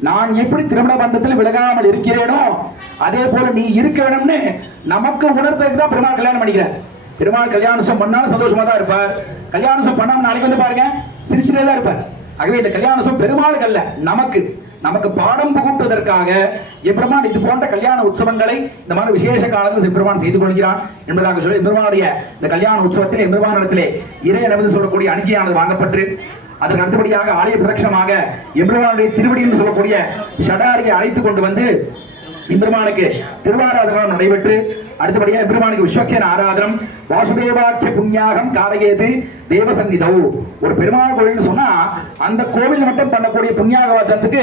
நான் எப்படி திருமண பந்தத்தில் விலகாமல் இருக்கிறேனோ அதே போல நீ இருக்க வேணும்னு நமக்கு உணர்றதுக்கு தான் பெருமாள் கல்யாணம் பண்ணிக்கிறார். பெருமாள் கல்யாணம் பண்ணாலும் சந்தோஷமா தான் இருப்பார். கல்யாணம் பண்ணாம நாளைக்கு வந்து பாருங்க சிரிச்சுட்டே தான் இருப்பார். ஆகவே இந்த கல்யாணம் பெருமாளுக்கு அல்ல, நமக்கு பாடம் புகுட்டுவதற்காக எம்பெருமான் இது போன்ற கல்யாண உற்சவங்களை இந்த மாதிரி விசேஷ காலத்தில் எம்பெருமான் செய்து கொள்கிறான் என்பதாக சொல்லி எம்பெருமானுடைய இந்த கல்யாண உற்சவத்தில் எம்பெருமானிடத்திலே இறை நமது சொல்லக்கூடிய அணிக்கையானது வாங்கப்பட்டு அதற்கு அடுத்தபடியாக ஆலய பிரதட்சணமாக எம்பெருமானுடைய திருவடின்னு சொல்லக்கூடிய ஷடாரியை அழைத்துக் கொண்டு வந்து எம்பெருமானுக்கு திருவாராதனம் நடைபெற்று அடுத்தபடியாக எம்பெருமானுக்கு விஸ்வக்சேன ஆராதனம் வாசுதேவாக்கிய புண்ணியாகம் காரையேது தேவசன்னிதவு. ஒரு பெருமாள் கோவில்னு சொன்னா அந்த கோவில் மட்டும் பண்ணக்கூடிய புண்ணியாக வாசனத்துக்கு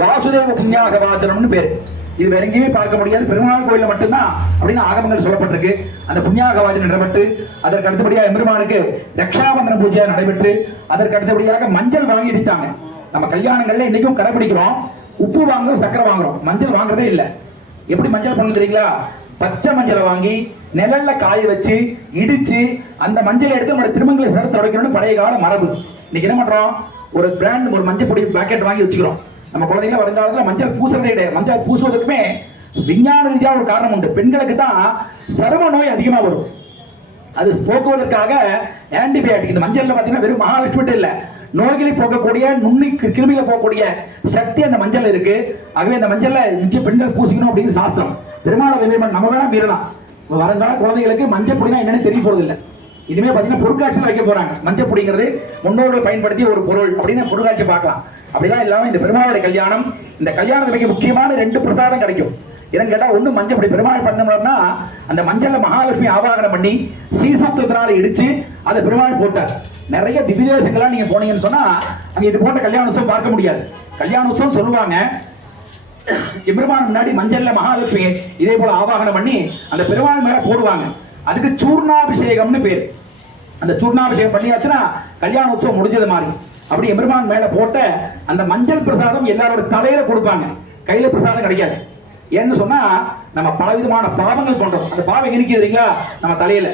வாசுதேவ புண்ணியாக வாசனம்னு பேரு. இது வேற எங்கேயுமே பார்க்க முடியாது, பெருமாள் கோயில மட்டும்தான் அப்படின்னு ஆகமங்கள் சொல்லப்பட்டிருக்கு. அந்த புண்ணியாக வாசனம் நடைபெற்று அதற்கு அடுத்தபடியாக எம்பெருமானுக்கு ரக்ஷாபந்தன பூஜையாக நடைபெற்று அதற்கு அடுத்தபடியாக மஞ்சள் வாங்கி அடித்தாங்க. நம்ம கல்யாணங்கள்ல இன்னைக்கும் கடைபிடிக்கிறோம். உப்பு வாங்குறோம், சக்கரை வாங்குறோம், மஞ்சள் வாங்குறதே இல்லை. எப்படி மஞ்சள் பண்ணு தெரியுங்களா? பச்சை மஞ்சளை வாங்கி நிழல்ல காய வச்சு இடிச்சு அந்த மஞ்சளை எடுத்து நம்மளோட திருமணங்களை சேர்த்து தொடக்கணும்னு பழைய கால மரபு. இன்னைக்கு என்ன பண்றோம்? ஒரு பிராண்ட் ஒரு மஞ்சள் பொடி பாக்கெட் வாங்கி வச்சுக்கிறோம். நம்ம குழந்தைங்க வருங்காலத்தில் மஞ்சள் பூசுறதே கிடையாது. மஞ்சள் பூசுவதற்குமே விஞ்ஞான ரீதியா ஒரு காரணம் உண்டு. பெண்களுக்கு தான் சரும நோய் அதிகமா வரும். அது போக்குவதற்காக ஆன்டிபயோட்டிக் இந்த மஞ்சள்ல பாத்தீங்கன்னா வெறும் மகாலட்சுமி இல்ல, நோய்களை போக்கக்கூடிய நுண்ணி கிருமிகளை போகக்கூடிய சக்தி அந்த மஞ்சள் இருக்கு. ஆகவே அந்த மஞ்சள்ல நிச்சயம் பெண்கள் பூசிக்கணும் அப்படின்னு சாஸ்திரம். பெருமாள் நம்ம வேணா மீறலாம். வருங்கால குழந்தைகளுக்கு மஞ்சள் பொடினா என்னன்னு தெரிய போறது இல்லை. இனிமே பாத்தீங்கன்னா பொருட்காட்சியில் வைக்க போறாங்க. மஞ்சள் பொடிங்கிறது முன்னோர்கள் பயன்படுத்திய ஒரு பொருள் அப்படின்னு பொருட்காட்சி பார்க்கலாம். அப்படிலாம் இல்லாம இந்த பெருமாளுடைய கல்யாணம், இந்த கல்யாணத்துக்கு முக்கியமான 2 பிரசாதம் கிடைக்கும். என்னன்னு கேட்டா ஒண்ணு மஞ்சள் பொடி. பெருமாள் பண்ணோம்னா அந்த மஞ்சள்ல மகாலட்சுமி ஆவாகனம் பண்ணி சீசூத்திரத்தினால இடிச்சு அதை பெருமாள் போட்டார். நிறைய திவ்யதேசங்களா நீங்க போனீங்கன்னு சொன்னா அங்க இது போன்ற கல்யாண உற்சவம் பார்க்க முடியாது. கல்யாண உற்சவம் சொல்லுவாங்க, எம்பெருமான் முன்னாடி மஞ்சள்ல மகாலட்சுமி இதே போல ஆவாகனம் பண்ணி அந்த பெருமாள் மேல போடுவாங்க. அதுக்கு சூர்ணாபிஷேகம்னு பேரு. அந்த சூர்ணாபிஷேகம் பண்ணியாச்சுன்னா கல்யாண உற்சவம் முடிஞ்சது மாதிரி. அப்படி எம்பெருமான் மேல போட்ட அந்த மஞ்சள் பிரசாதம் எல்லாரோட தலையில கொடுப்பாங்க, கையில பிரசாதம் கிடைக்காது. ஏன்னு சொன்னா நம்ம பலவிதமான பாவங்கள் பண்றோம். அந்த பாவம் எங்க நிக்குது தெரியுங்களா? நம்ம தலையில.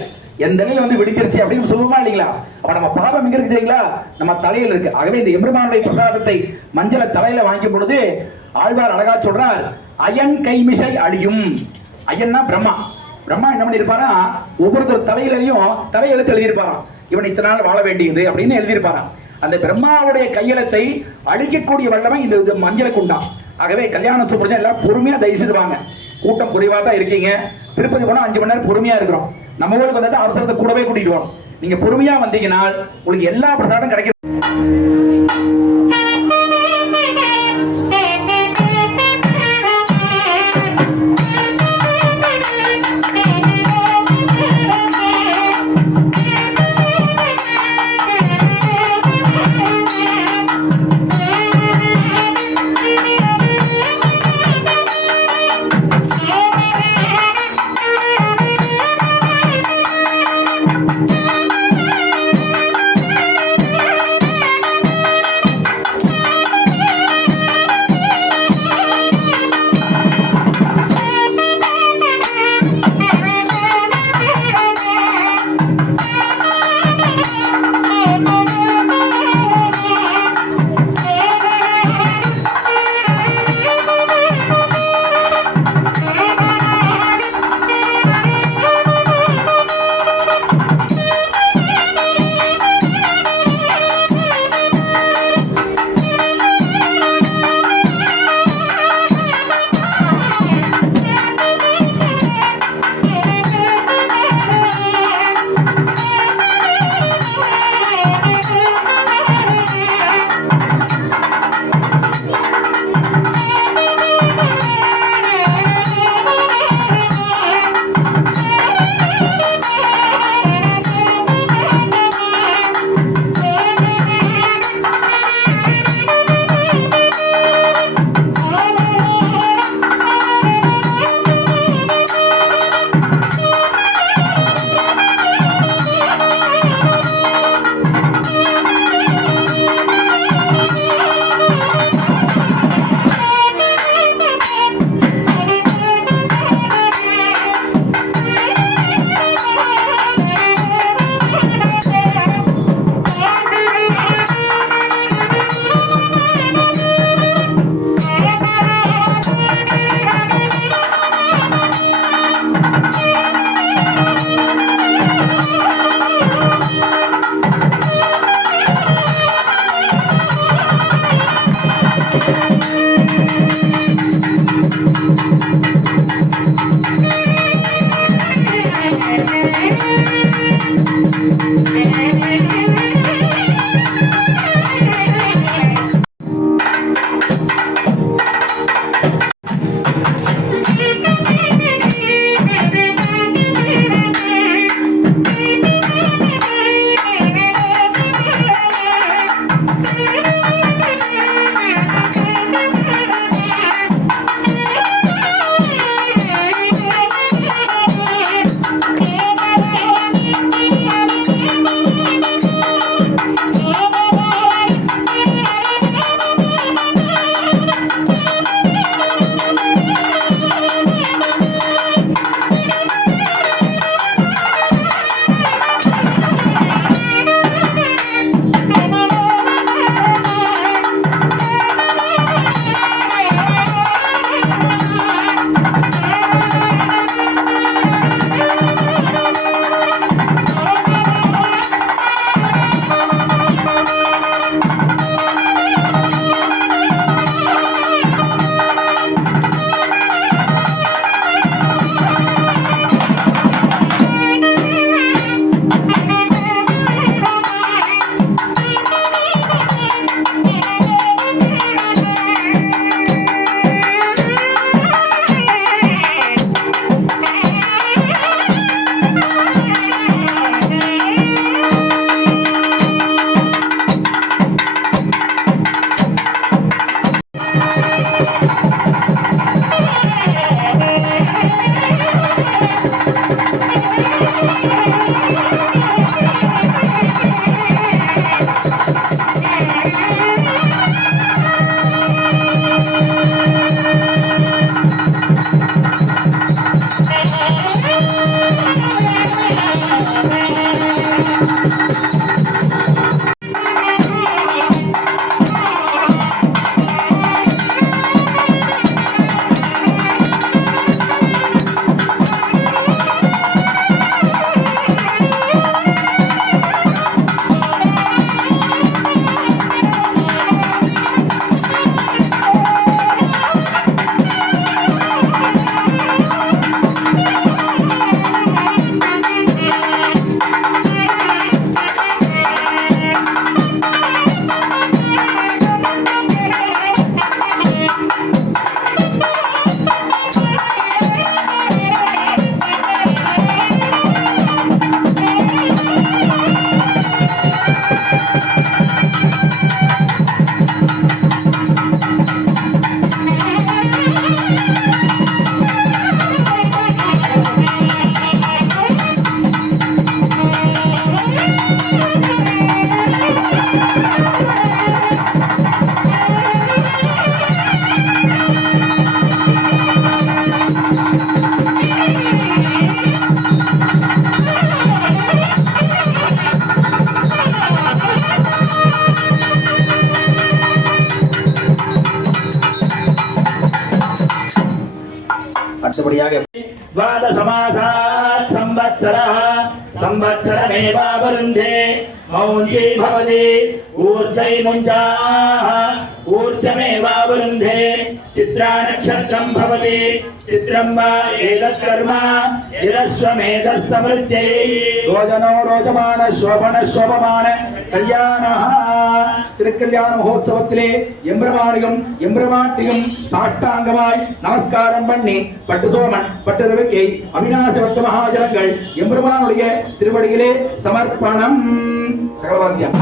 எந்த நிலையில வந்து வெடிச்சிருச்சு அப்படின்னு சொல்லுவோமா இல்லைங்களா? அப்ப நம்ம பாவம் எங்க இருக்கு தெரியுங்களா? நம்ம தலையில இருக்கு. ஆகவே இந்த எம்பெருமானுடைய பிரசாதத்தை மஞ்சளை தலையில வாங்கிய பொழுது ஆழ்வார் அழகா சொல்றார், அயன் கைமிசை அழியும். அயன்னா பிரம்மா. பிரம்மா என்ன பண்ணிருப்பாரா? ஒவ்வொருத்தர் தலையிலையும் தலையெழுத்து எழுதியிருப்பாராம். இவன் இத்தனை நாள் வாழ வேண்டியது அப்படின்னு எழுதியிருப்பாராம். அந்த பிரம்மாவுடைய கையெழுத்தை அழிக்கக்கூடிய வல்லமை இந்த மஞ்சளுக்கு உண்டாம். ஆகவே கல்யாணம் சொல்றது எல்லாம் பொறுமையா தயவுசெய்து வாங்க. கூட்டம் குறைவா தான் இருக்கீங்க. திருப்பதி போனா 5 மணி நேரம் பொறுமையா இருக்கிறோம். நம்ம ஊருக்கு வந்துட்டு அவசரத்தை கூடவே கூட்டிட்டு வரும். நீங்க பொறுமையா வந்தீங்கன்னா உங்களுக்கு எல்லா பிரசாதம் கிடைக்கும். அடுத்தபடியாக द्वादशमासात् संवत्सरः संवत्सरमेवावरुन्धे मौञ्ची भवति ऊर्ध्वै मुञ्जाः ऊर्ध्वमेवावरुन्धे चित्रानक्षत्रं भवति चित्रं वा एतत्कर्म इरस्वमेधः समृद्ध्यै रोजनो रोजमान शोभन शोभमान கல்யாணா திருக்கல்யாண மகோத்சவத்திலே எம்பெருமானையும் எம்பெருமாட்டியும் சாஷ்டாங்கமாய் நமஸ்காரம் பண்ணி பட்டு சோமன் பட்டு ரவிக்கை அவிநாசவத்த மகாஜனங்கள் எம்பெருமானுடைய திருவடியிலே சமர்ப்பணம். சகலவாத்தியம்.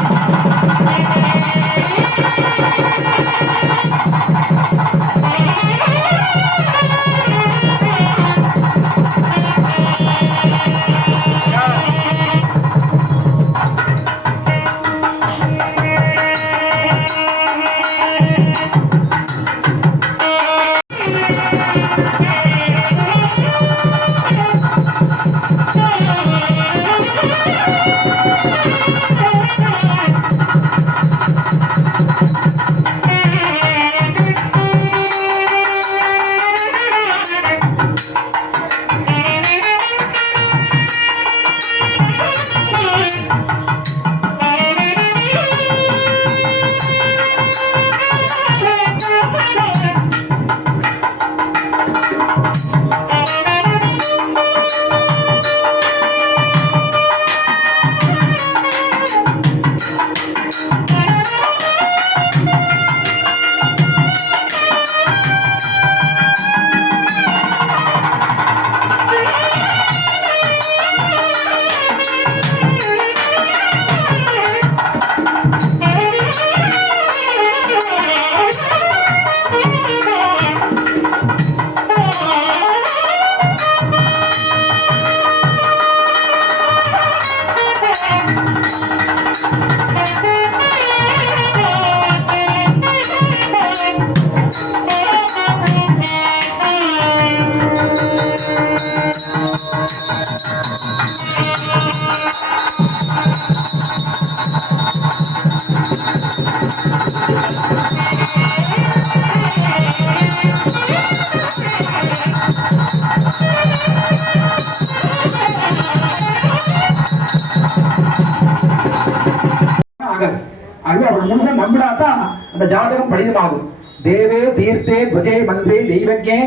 ஆகவே அவள் முழுசா நம்பினாதான் அந்த ஜாதகம் பலிதமாகும். தேவே தீர்த்தே துவஜே மந்திரே தெய்வஜே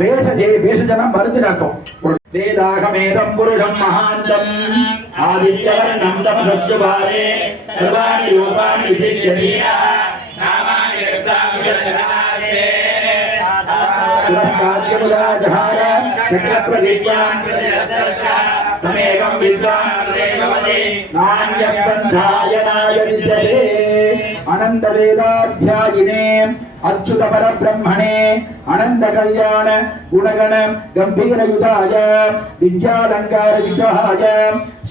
வேஷஜே வேஷஜனம் மருந்தினாக்கும். வேதாகமேதம் புருஷம் மகாந்தம் ஆதித்யவர்ணம் தமசஸ்துபாரே சர்வாணி ரூபாணி விசித்யதீயா நாமானி யக்தாமியதனாசே சுரஸ்கார்யமுதாஜஹார சக்ரப்ரதிவ்யான் பிரதியஸ்தஸ்ய தமேகம் வித்வான் தேவவதி நான்யம் பந்தாயனாய வித்யதே அனந்த வேதாத்யாயினே அச்சுத பரபிரம்மணே அனந்த கல்யாண குணகண கம்பீரயுதாய வித்யாலங்கார விக்கிரகாய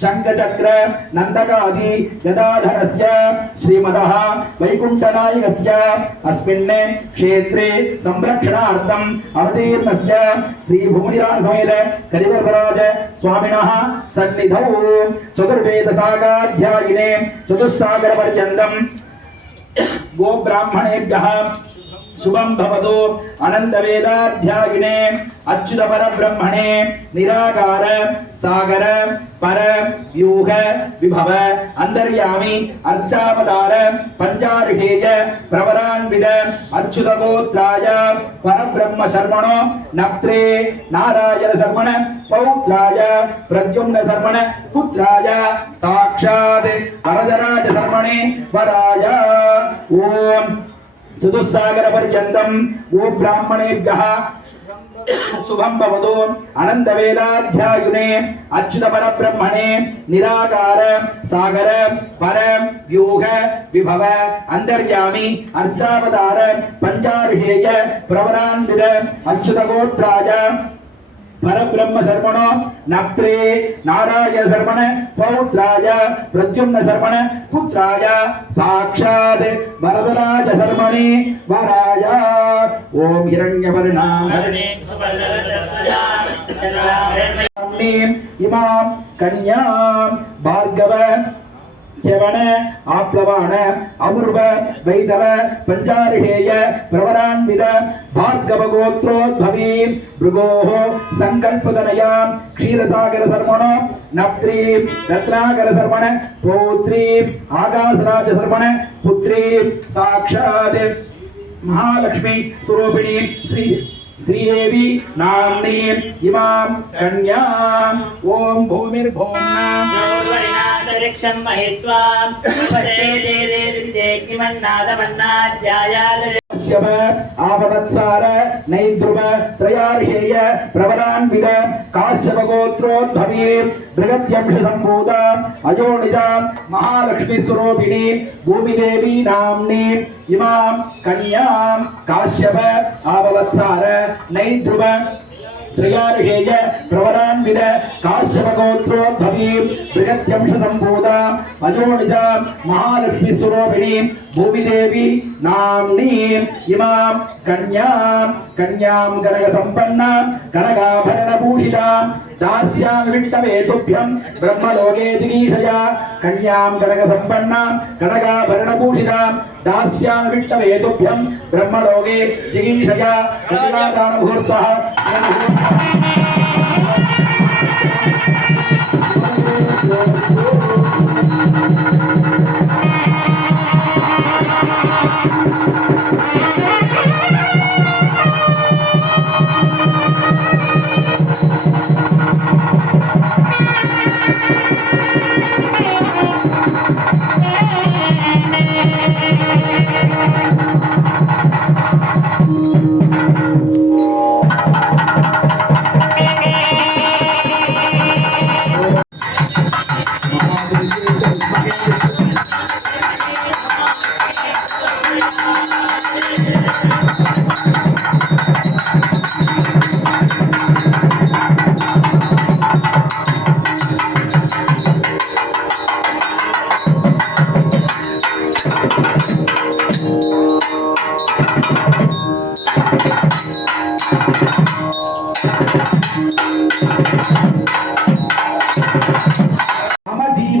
சங்க சக்கர நந்தகாதி கதாதரஸ்ய ஸ்ரீமதः வைகுண்டநாயகஸ்ய அஸ்மின் க்ஷேத்ரே சம்ரக்ஷணார்த்தம் அவதீர்ணஸ்ய ஸ்ரீ பூமிராஜ சமேத கரிவரதராஜ ஸ்வாமினः சந்நிதௌ சதுர்வேத சாகாத்யாயினே சதுஸ்சாகர பர்யந்தம் गो ब्राह्मणेभ्यः शुभं भवतु अनंत वेदाध्यायिने अच्युत परब्रह्मणे निराकार सागर पर व्यूह विभव अंतर्यामी अर्चावतार पंचार्हेय प्रवरान्वित अच्युत गोत्राय परब्रह्म शर्मणो नप्त्रे नारायण शर्मण पौत्राय प्रद्युम्न शर्मण पुत्राय साक्षात् वरदराज शर्मणे वराय ओम चतुस्सागर पर्यन्तं गो ब्राह्मणेभ्यः शुभं भवतु अनंत वेदाध्यायुने अच्युत परब्रह्मणे निराकार सागर पर व्यूह विभव अंतर्यामी अर्चावतार पंचार्हेय प्रवरान्वित अच्युत गोत्राय परब्रह्म शर्मणो नप्त्रे नारायण शर्मण पौत्राय प्रद्युम्न शर्मण पुत्राय साक्षात् वरदराज शर्मणे वराय ओम हिरण्यवर्णामणि इमां कन्यां भार्गव च श्यवण आप्लवान अपूर्व वैदल पंचारिषेय प्रवरान्वित भार्गव गोत्रोद्भवी भृगोः संकल्पतनयां क्षीरसागर सर्वण नप्त्री रत्नाकर सर्वण पौत्री आकाशराज सर्वण पुत्री साक्षात् महालक्ष्मी स्वरूपिणी श्रीदेवी नाम्नी इमां कन्यां ओम भूमिर्भौम्नां जोर्वरिनादरिक्षं महित्वां उपदेदेदेदेकिमन्नादमन्नाध्यायाद आवत्सार नैद्रुव त्रयार्षेय प्रवरान्वित काश्यप गोत्रोद्भवी बृहद्यंश सम्भूता अयोनिजा महालक्ष्मी स्वरूपिणी भूमिदेवी नाम्नी इमां कन्यां काश्यप आवत्सार नैद्रुव त्रयार्षेय प्रवरान्वित काश्यप गोत्रोद्भवी बृहद्यंश सम्भूता अयोनिजा महालक्ष्मी स्वरूपिणी भूमिदेवी नाम्नी इमां कन्यां कनक संपन्नां कनकाभरणभूषितां दास्यामि विष्णवे तुभ्यं ब्रह्मलोके जिगीषया कन्यां कनक संपन्नां कनकाभरणभूषितां दास्यामि विष्णवे तुभ्यं ब्रह्मलोके जिगीषया कन्यादान मुहूर्तः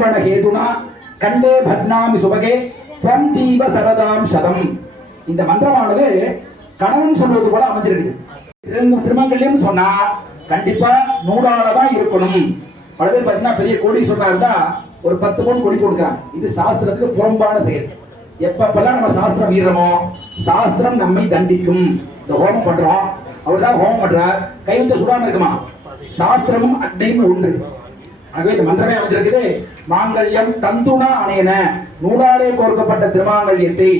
जीवन हेतुना कंडे भद्नामि सुभगे त्वं जीव सरदां शतम இந்த மந்திரமானது கணவன் சொல்வது போல அமைஞ்சிருக்கு திருமங்கல்யம் சொன்னா கண்டிப்பா நூறால தான் இருக்கணும் பல பேர் பார்த்தீங்கன்னா பெரிய கோடீஸ்வரனா இருந்தா ஒரு 10 பவுன் கொடி கொடுக்குறாங்க இது சாஸ்திரத்துக்கு புறம்பான செயல் எப்பப்பெல்லாம் நம்ம சாஸ்திரம் மீறமோ சாஸ்திரம் நம்மை தண்டிக்கும் இந்த ஹோமம் பண்றோம் அவர் தான் ஹோமம் பண்றார் கை வச்ச சுடாம இருக்குமா சாஸ்திரமும் அன்னையும் ஒன்று ஆகவே இந்த மந்திரமே அமைச்சிருக்குது மாங்கல்யம் தந்துணா அணையன நூலாலே கோர்க்கப்பட்ட திருமாங்கல்யத்தை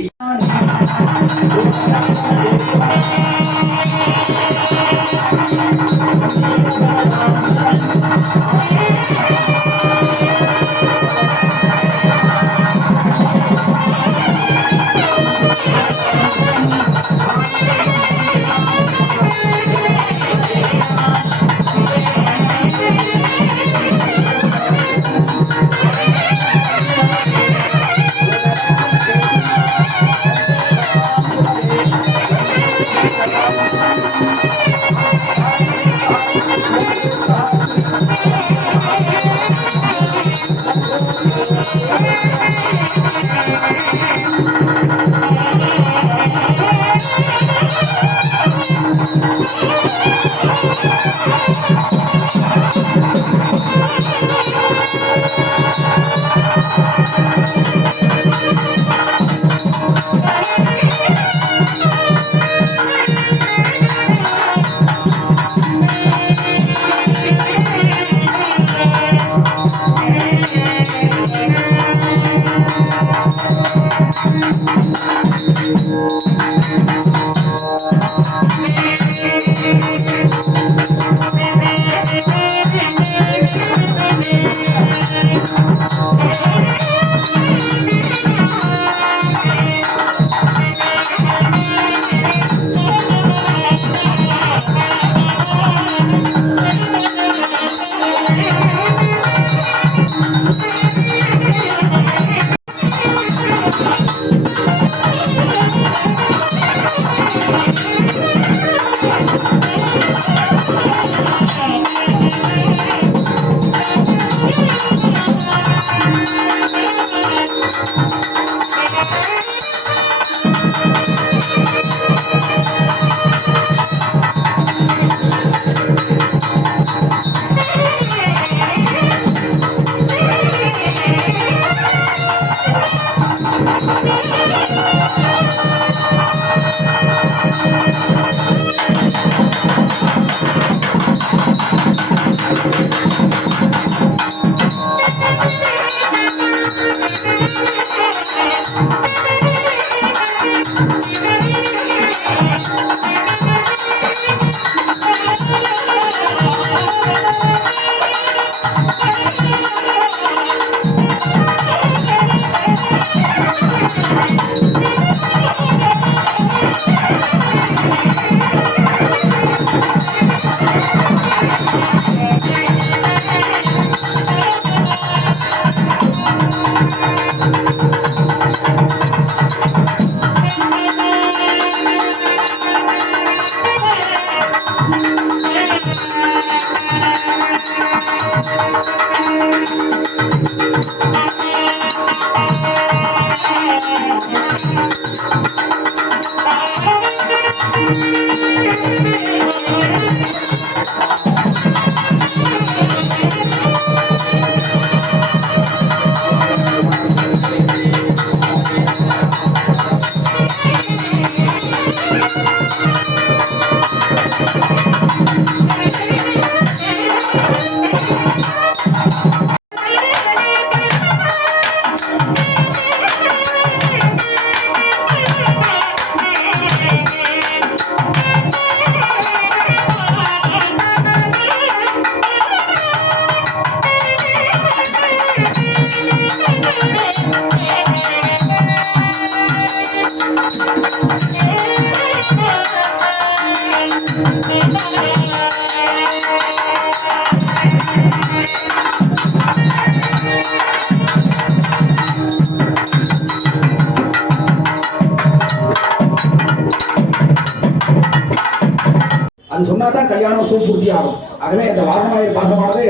அது சொன்னாதான் கல்யாணம் சூழ்ச்சி ஆகும். ஆகவே அந்த வாரணமாயிரம் பாசமானது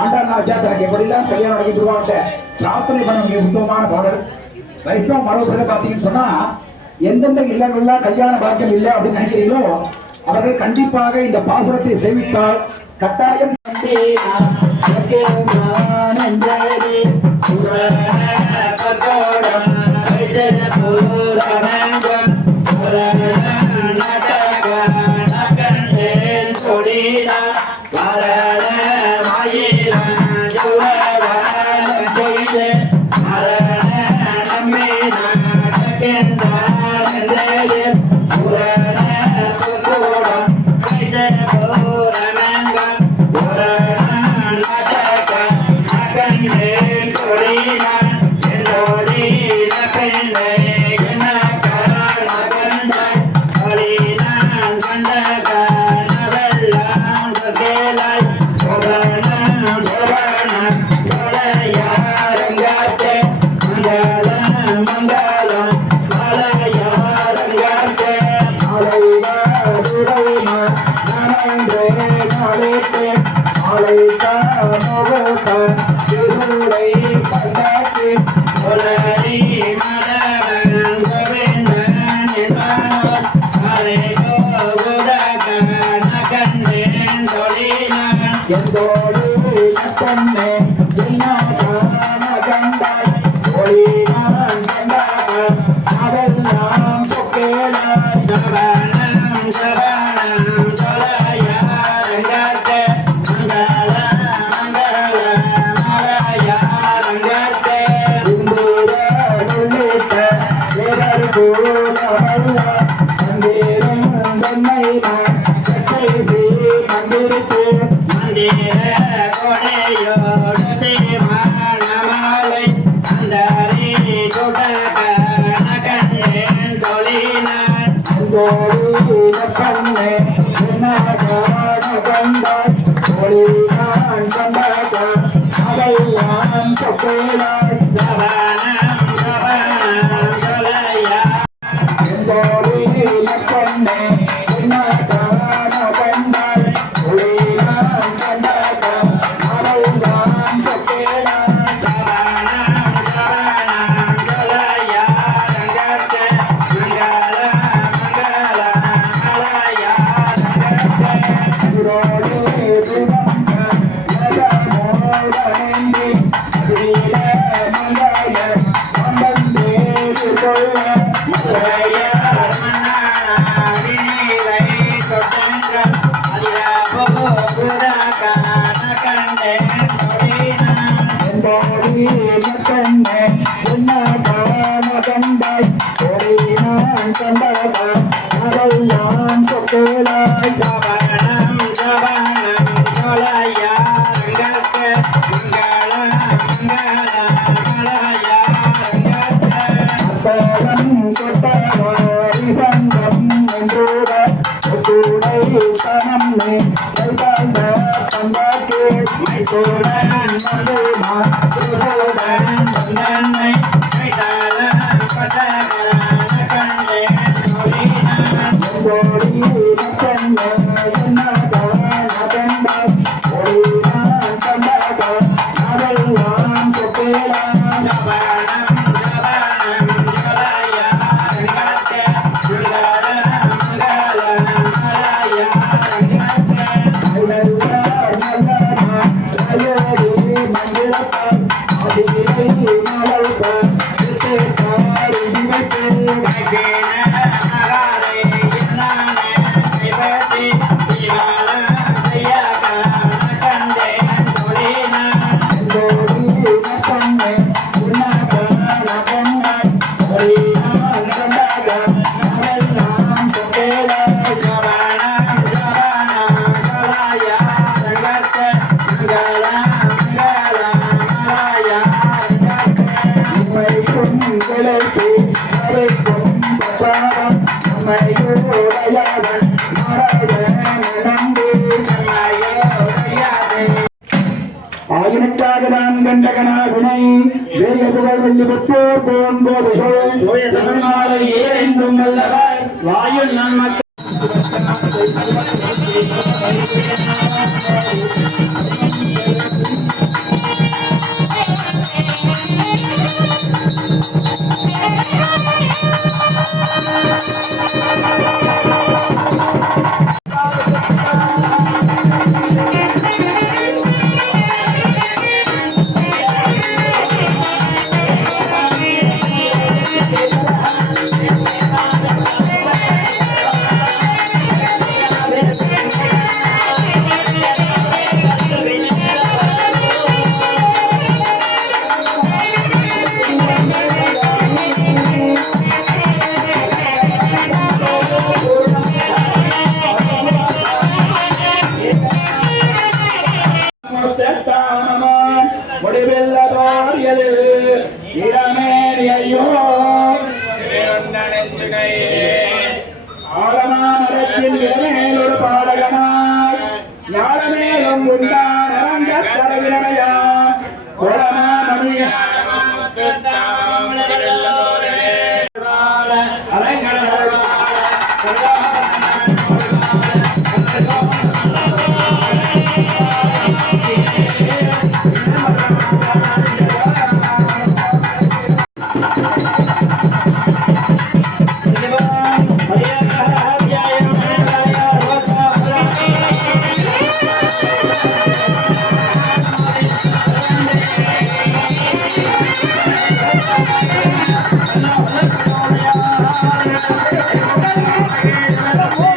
ஆண்டாள் நாச்சியா தனக்கு எப்படிலாம் கல்யாணம் நடத்தி விடுவாங்க பிரார்த்தனை பண்ண வேண்டிய உத்தமமான பாடல். வைஷ்ணவ மரபுகளை பார்த்தீங்கன்னு சொன்னா எந்தெந்த இல்லங்கள்ல கல்யாண பாக்கியம் இல்லை அப்படின்னு நினைக்கிறீங்களோ அவர்கள் கண்டிப்பாக இந்த பாசுரத்தை சேவித்தால் கட்டாயம் ஆயினக்காக நான் கண்ட கனாவினை வேக புகழ் வெள்ளி பெற்றோர் போன்போது தமிழ்நாடு ஏறைந்தும் வல்லவர் வாயுள் நன் மக்கள் ஆலமாமரத்தின் பாடகமாய் ஞானமேலும் உண்டான அரங்கத்தரவினையா Come on.